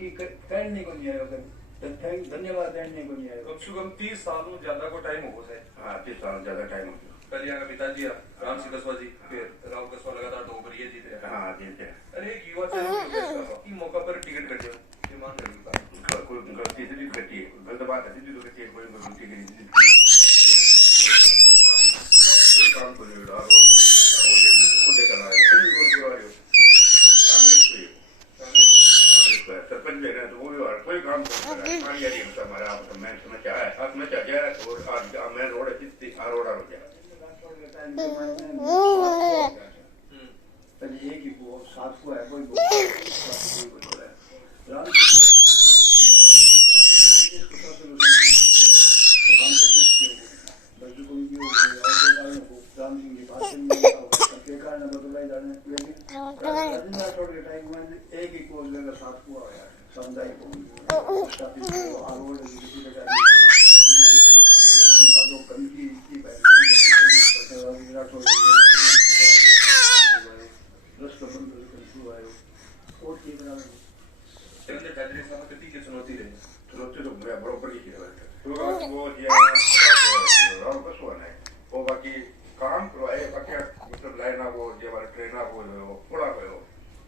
की कहने को नहीं आया धन्यवाद कहने को नहीं आया। कम से कम 30 साल ज्यादा को टाइम हो गया। हाँ 30 साल ज्यादा टाइम हो गया। पहले यहाँ का पिताजी राम सिंह कस्वा जी, फिर राव कस्वा लगातार 2 बार ये जीते। हाँ जीते। अरे एक युवा चैनल मौका पर टिकट कट गया, ईमान करेगा कोई गलती से नहीं घटी है, गलत बात है तो घटी है, कोई गलती नहीं कोई काम को नहीं डालो खुद चला है सरपंच ले रहे हैं तो वो भी कोई काम नहीं है हमारा मैं समझा है आप में चाह जाए और आज मैं रोड रोड हो गया एक ही वो साथ को है कोई एक ही कोच लेकर साथ हुआ है समुदाय को गंदगी चुनौती रही चुनौती तो बराबर की वो